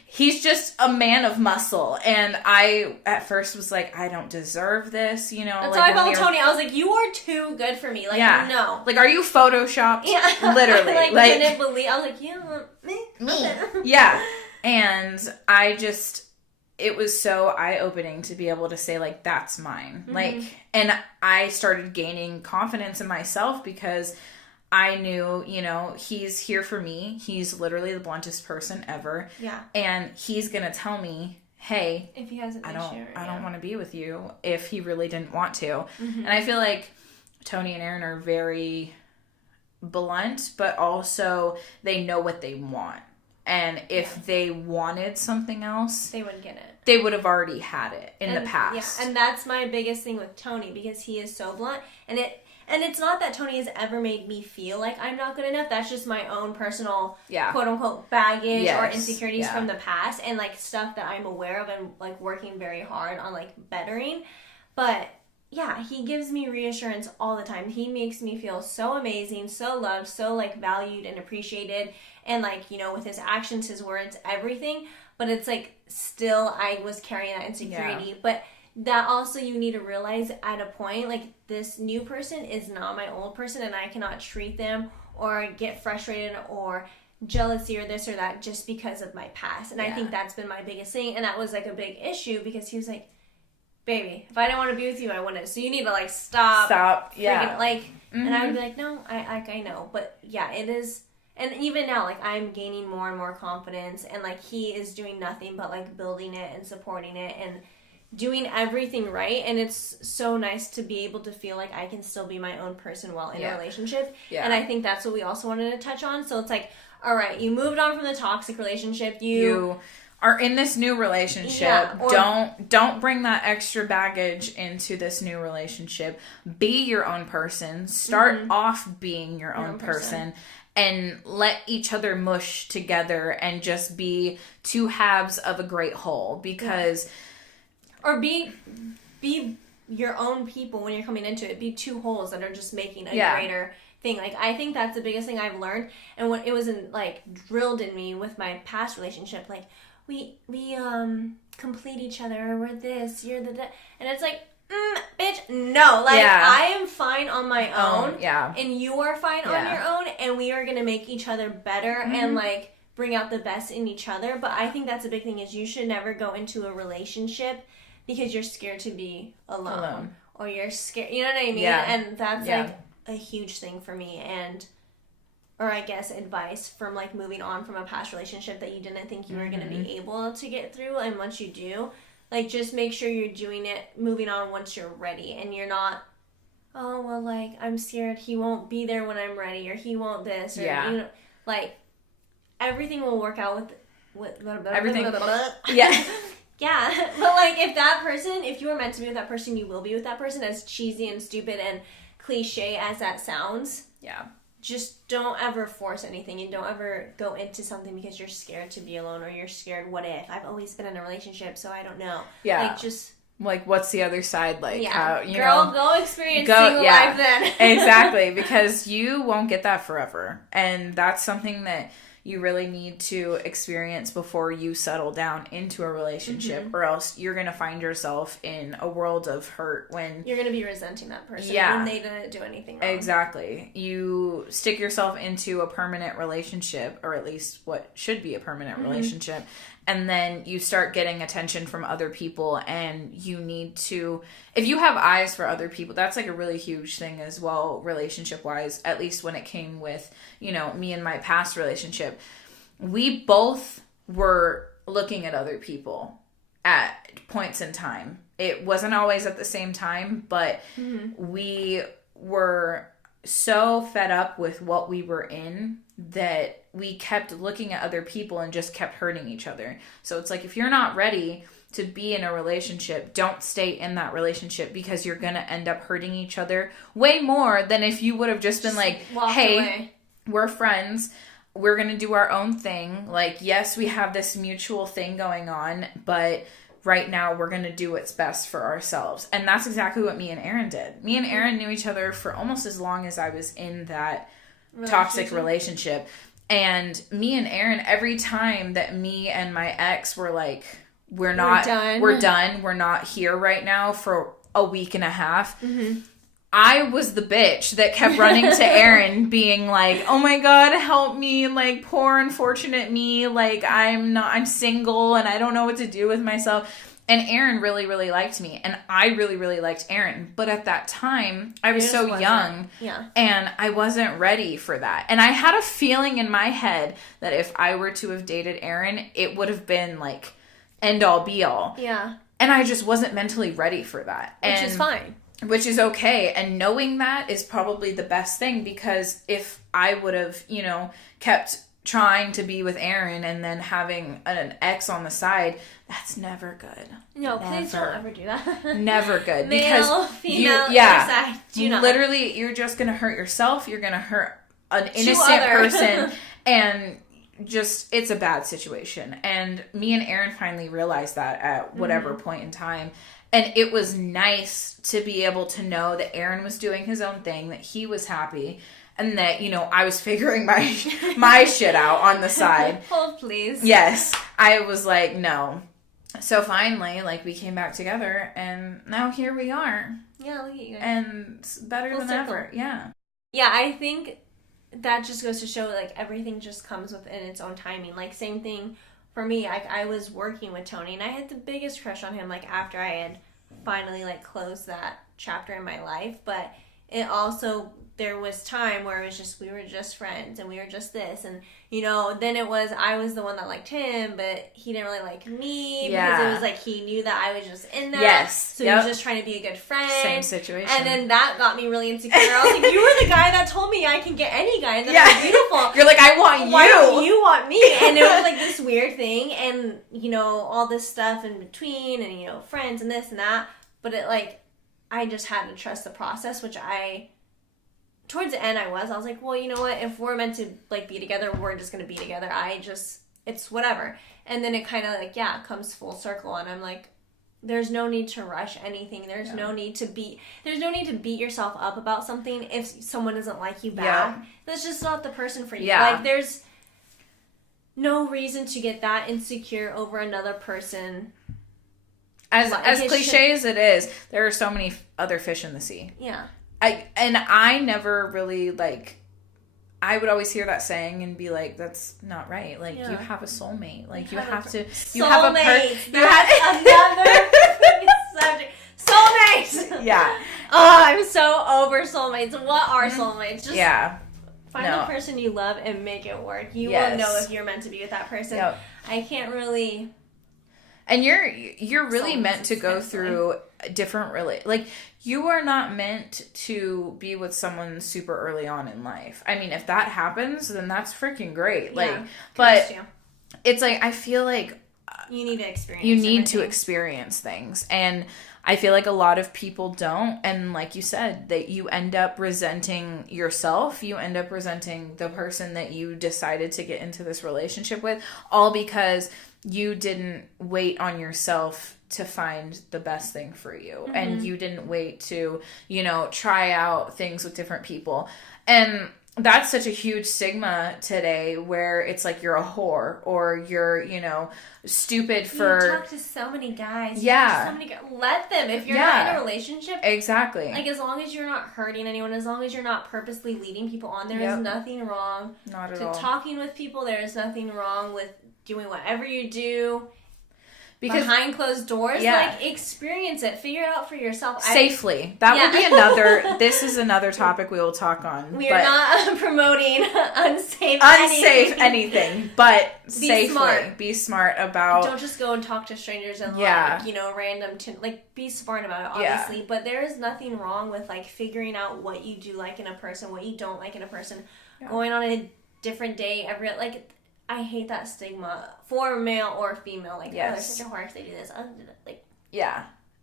he's just a man of muscle. And I at first was like, I don't deserve this, you know. That's like, how I felt Tony. I was like, you are too good for me. Like, no. Like, are you photoshopped? Yeah. Literally. I didn't believe. I was like, yeah, me. Yeah. And I just... it was so eye-opening to be able to say, like, that's mine. Mm-hmm. Like, and I started gaining confidence in myself because I knew, you know, he's here for me. He's literally the bluntest person ever. Yeah. And he's going to tell me, hey, if he has an issue, I don't want to be with you if he really didn't want to. Mm-hmm. And I feel like Tony and Aaron are very blunt, but also they know what they want. And if they wanted something else, they wouldn't get it. They would have already had it in the past. Yeah, and that's my biggest thing with Tony because he is so blunt. And it's not that Tony has ever made me feel like I'm not good enough. That's just my own personal quote unquote baggage or insecurities from the past and like stuff that I'm aware of and like working very hard on like bettering. But yeah, he gives me reassurance all the time. He makes me feel so amazing, so loved, so like valued and appreciated. And like, you know, with his actions, his words, everything. But it's like, still, I was carrying that insecurity. Yeah. But that also you need to realize at a point, like, this new person is not my old person. And I cannot treat them or get frustrated or jealousy or this or that just because of my past. And I think that's been my biggest thing. And that was like a big issue because he was like, baby, if I didn't want to be with you, I wouldn't. So you need to like stop. Yeah. Like, and I would be like, no, I know. But yeah, it is. And even now, like, I'm gaining more and more confidence, and, like, he is doing nothing but, like, building it and supporting it and doing everything right, and it's so nice to be able to feel like I can still be my own person while in a relationship, and I think that's what we also wanted to touch on. So it's like, all right, you moved on from the toxic relationship, you are in this new relationship, don't bring that extra baggage into this new relationship. Be your own person. Start off being your own person. And let each other mush together and just be two halves of a great whole. Because... or be your own people when you're coming into it. Be two wholes that are just making a greater thing. Like, I think that's the biggest thing I've learned. And when it was drilled in me with my past relationship, like, we complete each other. We're this, you're the... And it's like... bitch, no. Like, I am fine on my own. And you are fine on your own. And we are going to make each other better and, like, bring out the best in each other. But I think that's a big thing is you should never go into a relationship because you're scared to be alone. Or you're scared. You know what I mean? Yeah. And that's, like, a huge thing for me. And... or I guess advice from, like, moving on from a past relationship that you didn't think you were going to be able to get through. And once you do... like, just make sure you're doing it, moving on once you're ready. And you're not, oh, well, like, I'm scared he won't be there when I'm ready. Or he won't this. Or, you know, like, everything will work out with everything. Yeah. Yeah. But, like, if you are meant to be with that person, you will be with that person. As cheesy and stupid and cliche as that sounds. Yeah. Just don't ever force anything and don't ever go into something because you're scared to be alone or you're scared, what if? I've always been in a relationship, so I don't know. Yeah. Like, just... like, what's the other side like? Yeah. Go experience single life then. Exactly, because you won't get that forever. And that's something that you really need to experience before you settle down into a relationship, or else you're going to find yourself in a world of hurt when... you're going to be resenting that person when they didn't do anything wrong. Exactly. You stick yourself into a permanent relationship, or at least what should be a permanent relationship, and then you start getting attention from other people, and you need to... if you have eyes for other people, that's like a really huge thing as well, relationship-wise, at least when it came with, you know, me and my past relationship. We both were looking at other people at points in time. It wasn't always at the same time, but we were so fed up with what we were in that we kept looking at other people and just kept hurting each other. So it's like, if you're not ready to be in a relationship, don't stay in that relationship, because you're going to end up hurting each other way more than if you would have just been like, hey, away. We're friends. We're going to do our own thing. Like, yes, we have this mutual thing going on, but right now we're going to do what's best for ourselves. And that's exactly what me and Aaron did. Me and Aaron knew each other for almost as long as I was in that toxic relationship. And me and Aaron, every time that me and my ex were like, we're done, we're not here right now for a week and a half, I was the bitch that kept running to Aaron being like, oh my God, help me, like, poor unfortunate me, like, I'm single and I don't know what to do with myself. And Aaron really, really liked me, and I really, really liked Aaron. But at that time, I was so young, and I wasn't ready for that. And I had a feeling in my head that if I were to have dated Aaron, it would have been like end all be all. Yeah. And I just wasn't mentally ready for that. Which is fine. Which is okay. And knowing that is probably the best thing, because if I would have, kept trying to be with Aaron and then having an ex on the side, that's never good. No, please don't ever do that. Never good. Male, female, side. Do not. Literally, you're just going to hurt yourself. You're going to hurt an innocent person. And just, it's a bad situation. And me and Aaron finally realized that at whatever point in time. And it was nice to be able to know that Aaron was doing his own thing, that he was happy, and that, I was figuring my shit out on the side. Hold, please. Yes. I was like, no. So finally, we came back together, and now here we are. Yeah, look at you guys. And it's better than ever. Yeah. Yeah, I think that just goes to show, everything just comes within its own timing. Same thing for me. I was working with Tony, and I had the biggest crush on him, after I had finally, closed that chapter in my life. But it also, there was time where it was just, we were just friends, and we were just this, and, then it was, I was the one that liked him, but he didn't really like me, because it was, he knew that I was just in that. Yes. So he was just trying to be a good friend. Same situation. And then that got me really insecure. I was like, you were the guy that told me I can get any guy, and that I'm beautiful. You're like, I want you. Why don't you want me? And it was, this weird thing, and, all this stuff in between, and, friends, and this and that, but it, I just had to trust the process, which towards the end I was like, well, you know what, if we're meant to be together, we're just going to be together. It's whatever. And then it kind of comes full circle, and I'm like, there's no need to rush anything. There's no need to beat yourself up about something if someone doesn't like you back. Yeah. That's just not the person for you. Yeah. There's no reason to get that insecure over another person. As cliche as it is, there are so many other fish in the sea. Yeah. I never really, I would always hear that saying and be like, that's not right. You have a soulmate. You have to... You have a another subject. Soulmates! Yeah. Oh, I'm so over soulmates. What are soulmates? Just find the person you love and make it work. You will know if you're meant to be with that person. Yep. I can't really... And you're really meant to go through different you are not meant to be with someone super early on in life. I mean, if that happens, then that's freaking great. But it's I feel like you need to experience. You need to experience things, and I feel like a lot of people don't. And like you said, that you end up resenting yourself. You end up resenting the person that you decided to get into this relationship with, all because you didn't wait on yourself to find the best thing for you. And you didn't wait to, try out things with different people. And that's such a huge stigma today, where it's you're a whore, or you're, stupid for... You talk to so many guys. Yeah. So many guys. Let them. If you're not in a relationship... Exactly. As long as you're not hurting anyone, as long as you're not purposely leading people on, there is nothing wrong not at all. Talking with people. There is nothing wrong with doing whatever you do. behind closed doors. Like, experience it. Figure it out for yourself. Safely. That would be another... This is another topic we will talk on. We are not promoting unsafe anything. But be safely. Smart. Be smart about... Don't just go and talk to strangers and, like, you know, random... like, be smart about it, obviously. Yeah. But there is nothing wrong with, like, figuring out what you do like in a person, what you don't like in a person. Yeah. Going on a different date every... Like... I hate that stigma for male or female. Like, oh, they're such a horse. They do this. Like,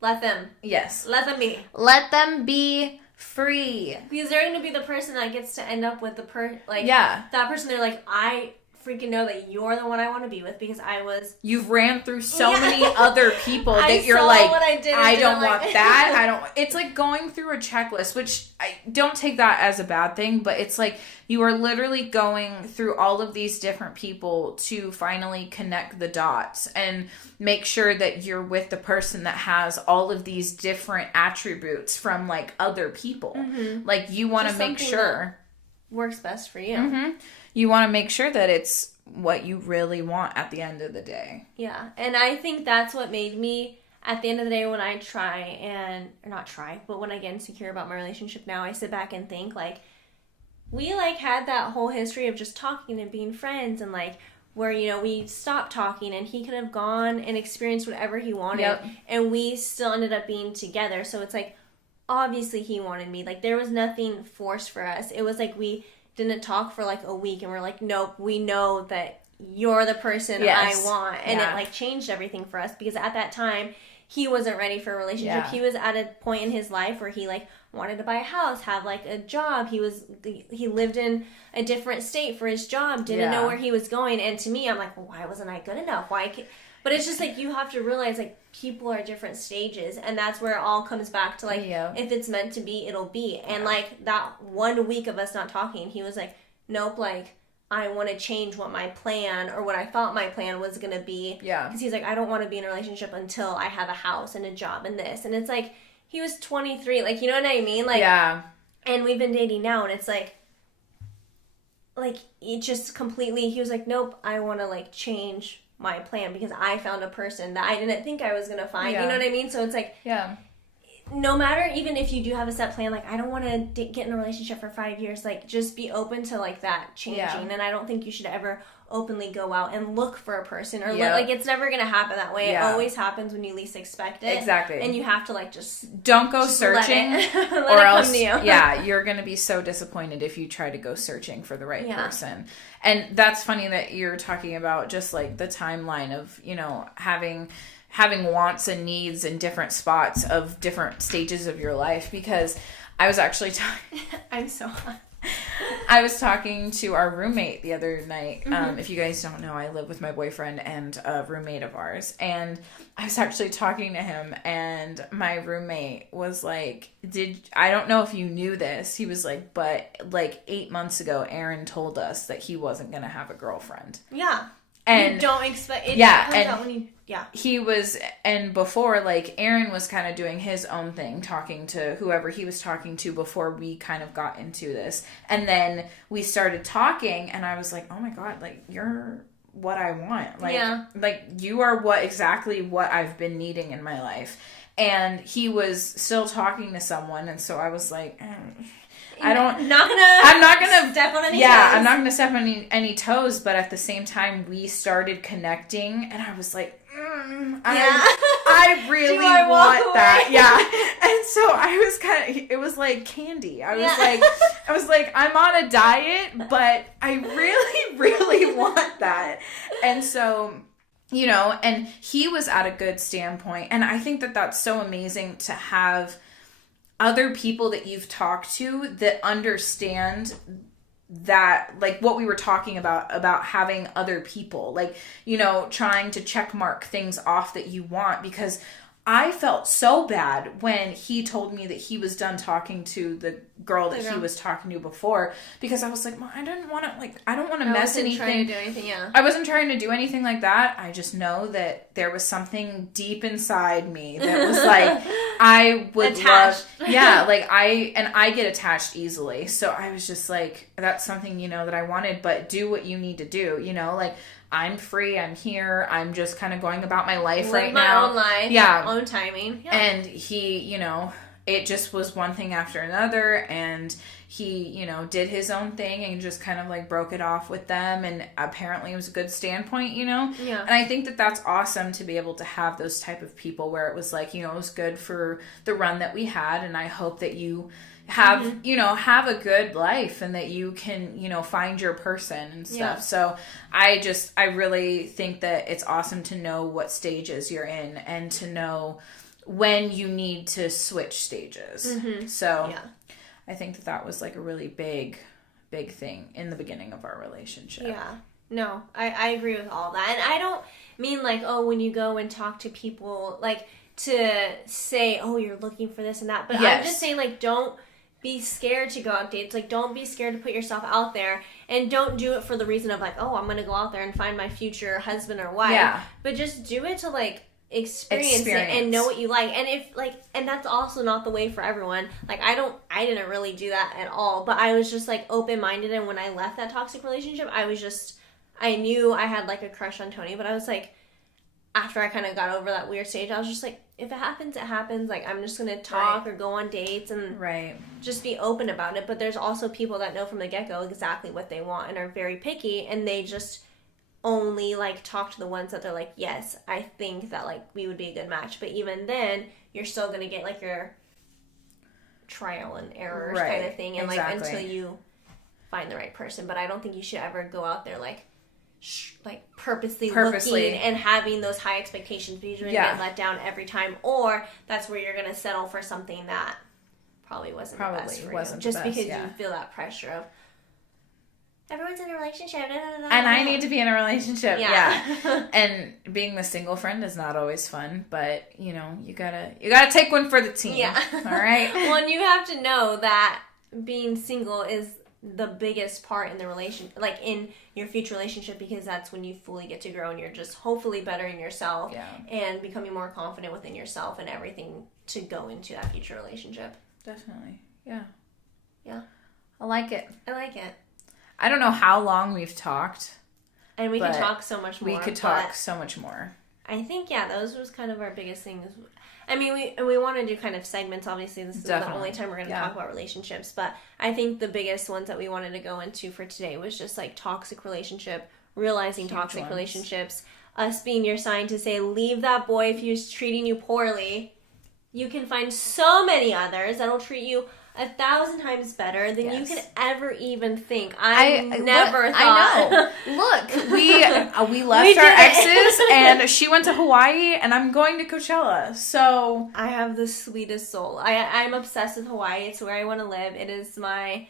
let them. Yes. Let them be. Let them be free. Because they're going to be the person that gets to end up with the that person. They're like, I freaking know that you're the one I want to be with because I was. You've ran through so many other people that you're like, I don't want that. I don't. It's like going through a checklist, which I don't take that as a bad thing, but it's like you are literally going through all of these different people to finally connect the dots and make sure that you're with the person that has all of these different attributes from like other people. Mm-hmm. Like you want to make sure works best for you. Mm-hmm. You want to make sure that it's what you really want at the end of the day. Yeah. And I think that's what made me, at the end of the day, when I when I get insecure about my relationship now, I sit back and think, like, we, like, had that whole history of just talking and being friends and, like, where, you know, we stopped talking and he could have gone and experienced whatever he wanted. Yep. And we still ended up being together. So it's, like, obviously he wanted me. Like, there was nothing forced for us. It was, like, we didn't talk for like a week and we're like, nope, we know that you're the person I want. And it like changed everything for us because at that time he wasn't ready for a relationship. Yeah. He was at a point in his life where he like wanted to buy a house, have like a job. He lived in a different state for his job, didn't know where he was going. And to me, I'm like, well, why wasn't I good enough? But it's just like you have to realize like people are different stages, and that's where it all comes back to like if it's meant to be, it'll be. And like that 1 week of us not talking, he was like, nope, like I want to change what my plan or what I thought my plan was gonna be. Yeah. Because he's like, I don't want to be in a relationship until I have a house and a job and this. And it's like he was 23, like you know what I mean? Like and we've been dating now, and it's like it just completely. He was like, nope, I want to like change my plan because I found a person that I didn't think I was going to find. You know what I mean? So it's like, no matter, even if you do have a set plan, like I don't want to get in a relationship for 5 years, like just be open to like that changing. And I don't think you should ever openly go out and look for a person or like it's never going to happen that way. It always happens when you least expect it. Exactly. And you have to like just don't go searching let it or else come to you. You're going to be so disappointed if you try to go searching for the right person. And that's funny that you're talking about just like the timeline of, you know, having wants and needs in different spots of different stages of your life, because I was actually I'm so hot. I was talking to our roommate the other night. If you guys don't know, I live with my boyfriend and a roommate of ours. And I was actually talking to him, and my roommate was like, I don't know if you knew this. He was like, but like 8 months ago, Aaron told us that he wasn't going to have a girlfriend. Yeah. And you don't expect it. He was, and before, like, Aaron was kind of doing his own thing, talking to whoever he was talking to before we kind of got into this. And then we started talking, and I was like, oh my God, like, you're what I want. Like, you are exactly what I've been needing in my life. And he was still talking to someone, and so I was like, I'm not gonna step on any toes. I'm not gonna step on any toes, but at the same time we started connecting, and I was like, I really want that. Yeah. And so I was it was like candy. I was like, I'm on a diet, but I really, really want that. And so, you know, and he was at a good standpoint, and I think that that's so amazing to have other people that you've talked to that understand that, like what we were talking about having other people, like, you know, trying to check mark things off that you want, because I felt so bad when he told me that he was done talking to the girl that he was talking to before, because I was like, well, I don't want to mess anything. Trying to do anything, I wasn't trying to do anything like that. I just know that there was something deep inside me that was like, I would attached. I get attached easily. So I was just like, that's something, that I wanted, but do what you need to do, like, I'm free, I'm here, I'm just kind of going about my life right now. Live my own life. Yeah. Own timing. Yeah. And he, it just was one thing after another, and he, did his own thing and just kind of like broke it off with them, and apparently it was a good standpoint, Yeah. And I think that that's awesome to be able to have those type of people where it was like, it was good for the run that we had, and I hope that you have, have a good life and that you can, find your person and stuff. Yeah. So I really think that it's awesome to know what stages you're in and to know when you need to switch stages. Mm-hmm. So I think that was like a really big thing in the beginning of our relationship. Yeah. No, I agree with all that. And I don't mean like, when you go and talk to people, like to say, you're looking for this and that. But yes. I'm just saying, like, don't be scared to go out dates. Like, don't be scared to put yourself out there, and don't do it for the reason of like, I'm going to go out there and find my future husband or wife. Yeah. But just do it to like experience it and know what you like. And if like, and that's also not the way for everyone. Like, I didn't really do that at all, but I was just like open-minded. And when I left that toxic relationship, I knew I had like a crush on Tony, but I was like, after I kind of got over that weird stage, I was just like, if it happens, it happens. Like, I'm just going to talk or go on dates and just be open about it. But there's also people that know from the get-go exactly what they want and are very picky, and they just only like talk to the ones that they're like, yes, I think that like we would be a good match. But even then, you're still going to get like your trial and errors kind of thing, and like until you find the right person. But I don't think you should ever go out there like purposely looking and having those high expectations, because you're going to get let down every time, or that's where you're going to settle for something that probably wasn't the best for you, just because you feel that pressure of everyone's in a relationship, and I need to be in a relationship. Yeah. And being the single friend is not always fun, but you gotta take one for the team. Yeah. All right. Well, and you have to know that being single is the biggest part in the relation, like in your future relationship, because that's when you fully get to grow and you're just hopefully bettering yourself and becoming more confident within yourself and everything to go into that future relationship. Definitely. Yeah. Yeah. I like it. I don't know how long we've talked. And we could talk so much more. We could talk so much more. I think, those was kind of our biggest things. I mean, we want to do kind of segments. Obviously, this is the only time we're going to talk about relationships. But I think the biggest ones that we wanted to go into for today was just like toxic relationship, realizing toxic relationships, us being your sign to say, leave that boy if he's treating you poorly. You can find so many others that'll treat you 1,000 times better than you could ever even think. I never thought. I know. Look, we left our exes, and she went to Hawaii, and I'm going to Coachella. So I have the sweetest soul. I'm obsessed with Hawaii. It's where I want to live. It is my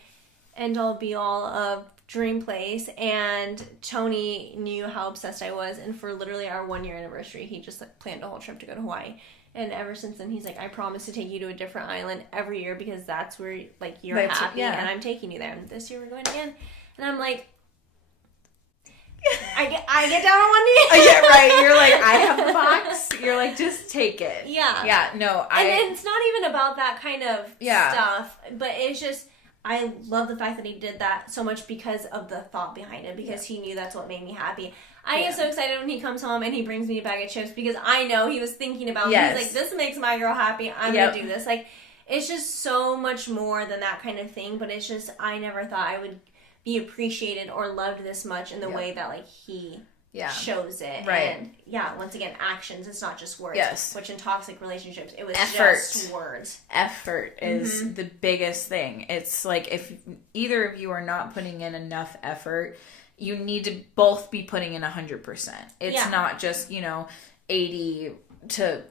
end-all, be-all of dream place. And Tony knew how obsessed I was, and for literally our 1-year anniversary, he just planned a whole trip to go to Hawaii. And ever since then, he's like, I promise to take you to a different island every year, because that's where like you're happy, and I'm taking you there. And this year we're going again. And I'm like, I get down on one knee. Yeah, right. You're like, I have the box. You're like, just take it. Yeah. Yeah. No. And it's not even about that kind of stuff, but it's just, I love the fact that he did that so much because of the thought behind it, because he knew that's what made me happy. I get so excited when he comes home and he brings me a bag of chips, because I know he was thinking about me. He's like, this makes my girl happy. I'm going to do this. Like, it's just so much more than that kind of thing. But it's just, I never thought I would be appreciated or loved this much in the way that, like, he shows it. Right. And, once again, actions. It's not just words. Yes. Which in toxic relationships, it was just words. Effort is the biggest thing. It's like, if either of you are not putting in enough effort, you need to both be putting in 100%. It's not just, 80 to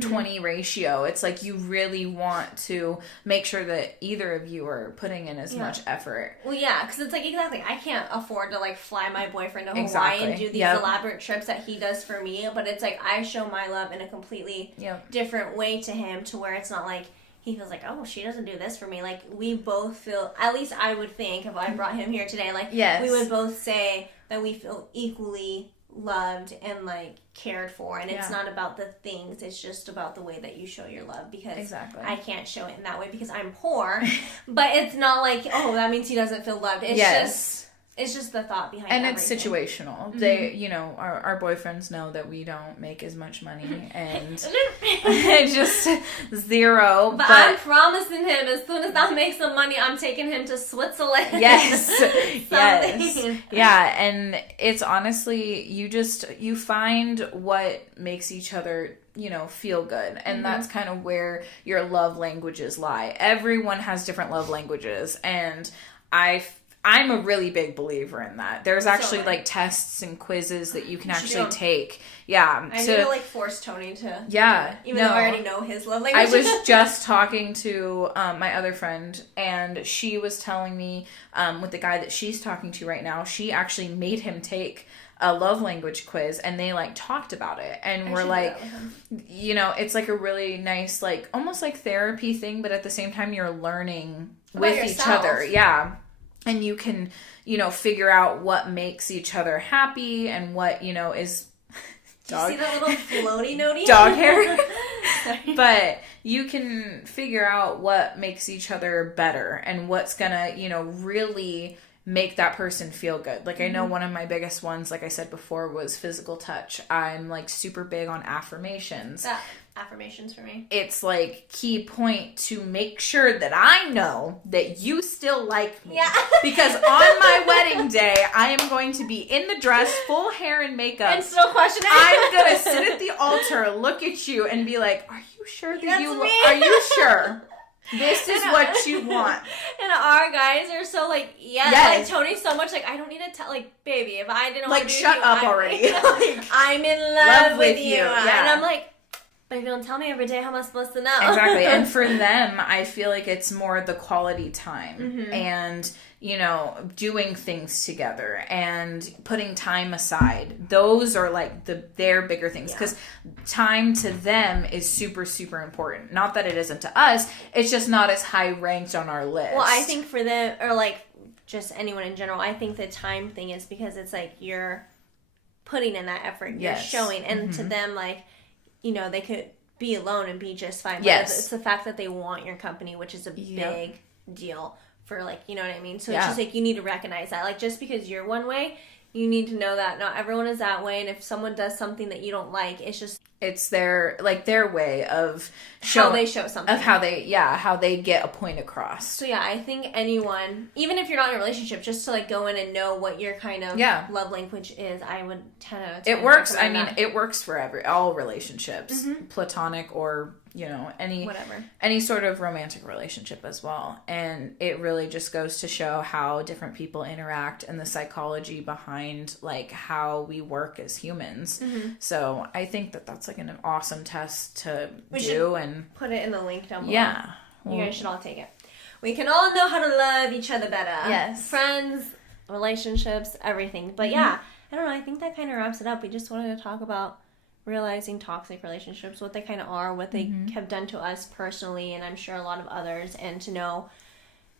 20 ratio. It's like you really want to make sure that either of you are putting in as much effort. Well, because it's like, exactly, I can't afford to like fly my boyfriend to Hawaii and do these elaborate trips that he does for me. But it's like, I show my love in a completely different way to him, to where it's not like he feels like, oh, she doesn't do this for me. Like, we both feel, at least I would think, if I brought him here today, like, we would both say that we feel equally loved and like cared for, and it's not about the things, it's just about the way that you show your love, because I can't show it in that way because I'm poor. But it's not like, oh, that means he doesn't feel loved. It's just the thought behind and everything. It's situational. They, you know, our boyfriends know that we don't make as much money, and just zero. But I'm promising him, as soon as I make some money, I'm taking him to Switzerland. Yes. Yes. Yeah, and it's honestly, you find what makes each other, you know, feel good. And that's kind of where your love languages lie. Everyone has different love languages, and I'm a really big believer in that. There's actually like tests and quizzes that you can actually take. Yeah. I need to like force Tony to. Yeah. Even though I already know his love language. I was just talking to my other friend, and she was telling me with the guy that she's talking to right now, she actually made him take a love language quiz, and they like talked about it, and we're like, you know, it's like a really nice, like almost like therapy thing, but at the same time you're learning with each other. Yeah. And you can, you know, figure out what makes each other happy and what, you know, is dog. Do you see that little floaty notey? Dog hair. But you can figure out what makes each other better and what's gonna, you know, really make that person feel good. Like I know one of my biggest ones, like I said before, was physical touch. I'm like super big on affirmations. Affirmations for me. It's like key point to make sure that I know that you still like me. Yeah. Because on my wedding day, I am going to be in the dress, full hair and makeup. And still question it. I'm going to sit at the altar, look at you, and be like, are you sure that are you sure? This is what you want. And our guys are so like, like Tony's so much like, I don't need to tell, like, baby, if I didn't want to do shut up already. Like, I'm in love with you. Yeah. And I'm like, but if you don't tell me every day, how am I supposed to know? Exactly. And for them, I feel like it's more the quality time and, you know, doing things together and putting time aside. Those are like their bigger things, because time to them is super, super important. Not that it isn't to us. It's just not as high ranked on our list. Well, I think for them, or like just anyone in general, I think the time thing is because it's like you're putting in that effort. You're showing. And to them, like, you know, they could be alone and be just fine. But it's the fact that they want your company, which is a big deal for, like, you know what I mean? So it's just like, you need to recognize that. Like, just because you're one way, you need to know that not everyone is that way. And if someone does something that you don't like, it's just... It's their way of how they show something. Of how they get a point across. So yeah, I think anyone, even if you're not in a relationship, just to like go in and know what your kind of love language is, I would tend to... It works. I mean, it works for all relationships, platonic or, you know, any sort of romantic relationship as well. And it really just goes to show how different people interact and the psychology behind like how we work as humans. So I think that that's like an awesome test to do, and put it in the link down below. Yeah. You guys should all take it. We can all know how to love each other better. Yes. Friends, relationships, everything. But yeah, I don't know. I think that kind of wraps it up. We just wanted to talk about realizing toxic relationships, what they kind of are, what they have done to us personally, and I'm sure a lot of others, and to know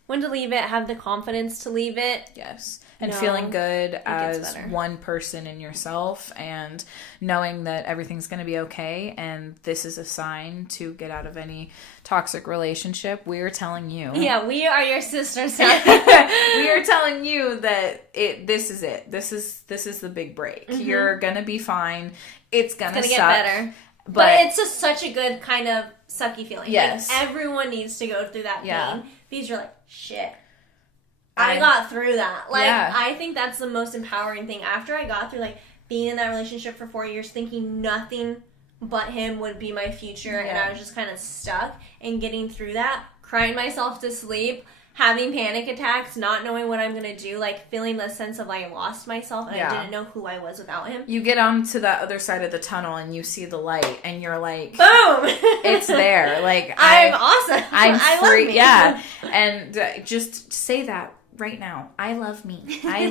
when to leave it, have the confidence to leave it. Yes. And feeling good as one person in yourself, and knowing that everything's going to be okay, and this is a sign to get out of any toxic relationship. We are telling you. Yeah, we are your sisters. We are telling you that this is it. This is the big break. You're going to be fine. It's going to get better. But it's just such a good kind of sucky feeling. Yes. Like, everyone needs to go through that pain. Because you're like, shit. I got through that. Like, I think that's the most empowering thing. After I got through, like, being in that relationship for 4 years, thinking nothing but him would be my future, and I was just kind of stuck, and getting through that, crying myself to sleep, having panic attacks, not knowing what I'm going to do, like, feeling the sense of I lost myself, and I didn't know who I was without him. You get onto that other side of the tunnel, and you see the light, and you're like... Boom! It's there. Like, I'm awesome. I'm free. Love me. Yeah. And just say that right now. I love me. I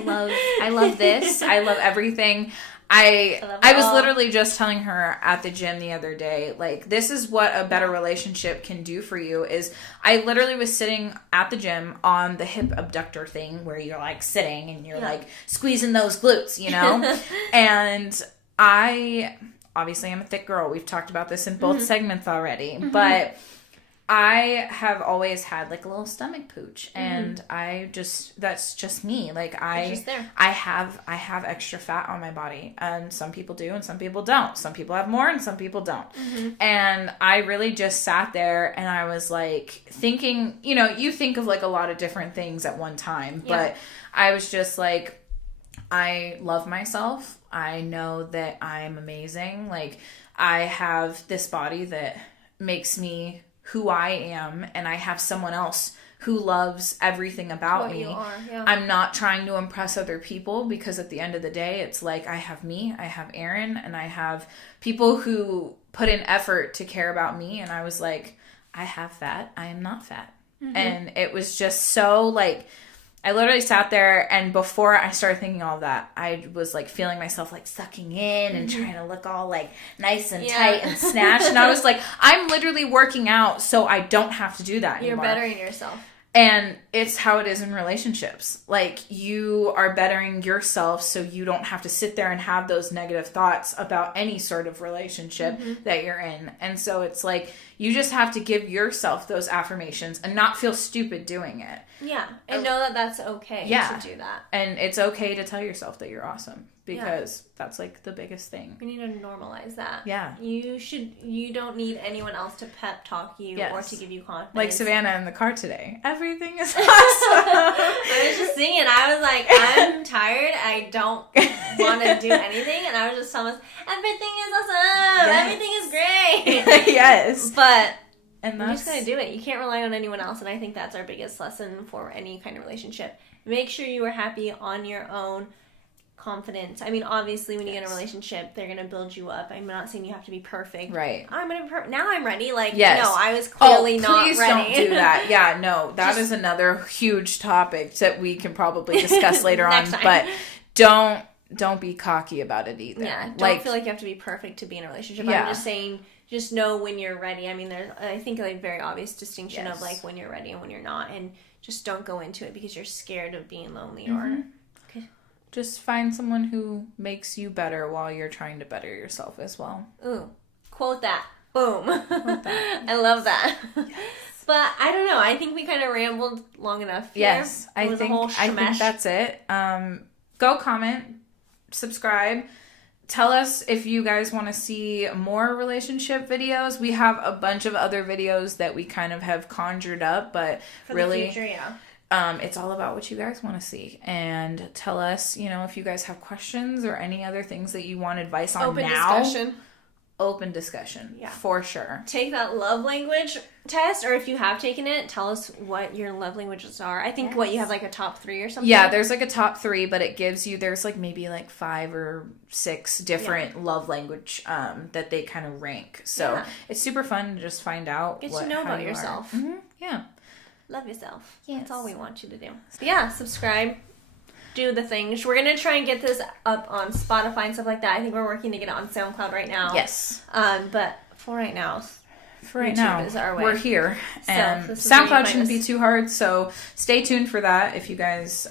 love this. I love everything. I was literally just telling her at the gym the other day, like, this is what a better relationship can do for you is I literally was sitting at the gym on the hip abductor thing where you're like sitting and you're like squeezing those glutes, you know? And obviously I'm a thick girl. We've talked about this in both segments already, but I have always had like a little stomach pooch, and that's just me. Like I have extra fat on my body, and some people do and some people don't. Some people have more and some people don't. And I really just sat there and I was like thinking, you know, you think of like a lot of different things at one time, but I was just like, I love myself. I know that I'm amazing. Like I have this body that makes me who I am, and I have someone else who loves everything about me. I'm not trying to impress other people, because at the end of the day, it's like I have me, I have Aaron, and I have people who put in effort to care about me. And I was like, I have fat, I am not fat. And it was just so like, I literally sat there, and before I started thinking all of that, I was like feeling myself like sucking in and trying to look all like nice and tight and snatched. And I was like, I'm literally working out so I don't have to do that anymore. You're bettering yourself. And it's how it is in relationships. Like, you are bettering yourself so you don't have to sit there and have those negative thoughts about any sort of relationship that you're in. And so it's like, you just have to give yourself those affirmations and not feel stupid doing it. Yeah, and know that that's okay to do that. And it's okay to tell yourself that you're awesome, because that's like the biggest thing. We need to normalize that. Yeah. You don't need anyone else to pep talk you or to give you confidence. Like Savannah in the car today. Everything is awesome. I was just singing. I was like, I'm tired. I don't want to do anything. And I was just telling myself, everything is awesome. Everything is great. Yes. But and you just gotta do it. You can't rely on anyone else. And I think that's our biggest lesson for any kind of relationship. Make sure you are happy on your own. Confidence. I mean, obviously, when you get in a relationship, they're gonna build you up. I'm not saying you have to be perfect. Right. I'm gonna be perfect. Now I'm ready. Like, no, I was clearly not ready. Please don't do that. Yeah, no, that is another huge topic that we can probably discuss later on. But don't be cocky about it either. Yeah, don't feel like you have to be perfect to be in a relationship. I'm just saying, just know when you're ready. I mean, there's, I think, like, very obvious distinction of like when you're ready and when you're not, and just don't go into it because you're scared of being lonely or. Just find someone who makes you better while you're trying to better yourself as well. Ooh, quote that. Boom. Quote that. I love that. Yes. But I don't know. I think we kind of rambled long enough here. Yes, I think that's it. Go comment, subscribe. Tell us if you guys want to see more relationship videos. We have a bunch of other videos that we kind of have conjured up, but for really, the future, it's all about what you guys want to see. And tell us, you know, if you guys have questions or any other things that you want advice on Open discussion. Yeah. For sure. Take that love language test, or if you have taken it, tell us what your love languages are. I think you have like a top 3 or something. Yeah, there's like a top 3, but it gives you, there's like maybe like 5 or 6 different love language that they kind of rank. So it's super fun to just find out. Get to know about yourself. Yeah. Love yourself. Yes. That's all we want you to do. But yeah, subscribe. Do the things. We're going to try and get this up on Spotify and stuff like that. I think we're working to get it on SoundCloud right now. Yes. But for right now, YouTube is our way. We're here. And SoundCloud shouldn't be too hard, so stay tuned for that. If you guys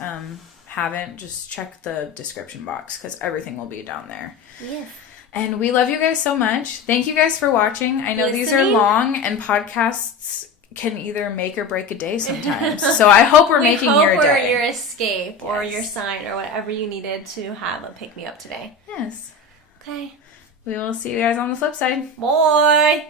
haven't, just check the description box because everything will be down there. Yeah. And we love you guys so much. Thank you guys for watching. I know these are long, and podcasts can either make or break a day sometimes. So I hope we're making your day. We hope we're your escape or your sign or whatever you needed to have a pick-me-up today. Yes. Okay. We will see you guys on the flip side. Bye.